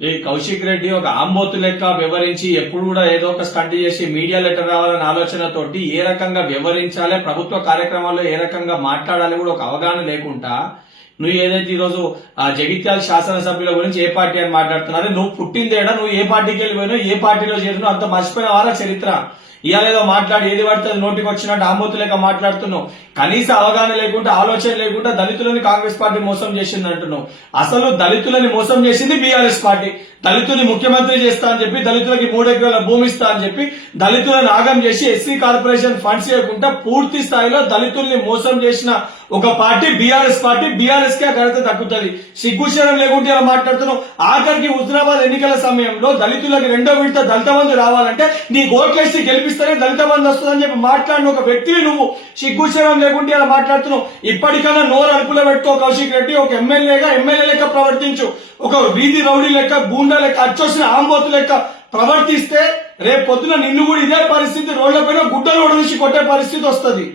ఈ కౌశిక్ రెడ్డి ఒక ఆంబోతు లెక్క వ్యవహరించి ఎప్పుడు కూడా ఏదో ఒక స్టంట్ చేసి మీడియా లెటర్ రావాలనే ఆలోచనతోటి ఏ రకంగా వ్యవహరించాలి, ప్రభుత్వ కార్యక్రమాల్లో ఏ రకంగా మాట్లాడాలి కూడా ఒక అవగాహన లేకుండా నువ్వు ఏదైతే ఈరోజు జగిత్యాల శాసనసభ్యుల గురించి ఏ పార్టీ అని మాట్లాడుతున్నారో, నువ్వు పుట్టిందేడా, నువ్వు ఏ పార్టీకి వెళ్ళిపోయినావు, ఏ పార్టీలో చేరినావు అంత మర్చిపోయిన వారా చరిత్ర. ఇవాళ ఏదో మాట్లాడి ఏది పడితే నోటికి వచ్చినట్టు ఆంబోతు లేక మాట్లాడుతున్నావు. కనీస అవగాహన లేకుండా, ఆలోచన లేకుండా దళితులని కాంగ్రెస్ పార్టీ మోసం చేసింది అంటున్నావు. అసలు దళితులని మోసం చేసింది బీఆర్ఎస్ పార్టీ. దళితుల్ని ముఖ్యమంత్రి చేస్తా అని చెప్పి, దళితులకి 3 ఎకరాల భూమి ఇస్తా అని చెప్పి దళితులను ఆగం చేసి ఎస్సీ కార్పొరేషన్ ఫండ్స్ ఇవ్వకుండా పూర్తి స్థాయిలో దళితుల్ని మోసం చేసిన ఒక పార్టీ బీఆర్ఎస్ పార్టీ. బీఆర్ఎస్ కే ఘనత దక్కుతుంది. సిగ్గుశరం లేకుంటే ఇలా మాట్లాడుతున్నావు. ఆఖరికి హుజరాబాద్ ఎన్నికల సమయంలో దళితులకు 2వ విడత దళిత బంధు రావాలంటే నీ ఓట్లేసి గెలిపిస్తేనే దళిత బంధు వస్తుందని చెప్పి మాట్లాడిన ఒక వ్యక్తివి నువ్వు. సిగ్గుశరం లేకుంటే ఇలా మాట్లాడుతున్నావు. ఇప్పటికైనా నోరు అదుపులో పెట్టుకో కౌశిక్ రెడ్డి. ఒక ఎమ్మెల్యే లెక్క ప్రవర్తించు. ఒక వీధి రౌడీ లెక్క, గూండా లెక్క, అచ్చొచ్చిన ఆంబోతు లెక్క ప్రవర్తిస్తే రేపు పొద్దున నిన్ను కూడా ఇదే పరిస్థితి, రోడ్ల పైన గుడ్డలు ఒడిచి కొట్టే పరిస్థితి వస్తుంది.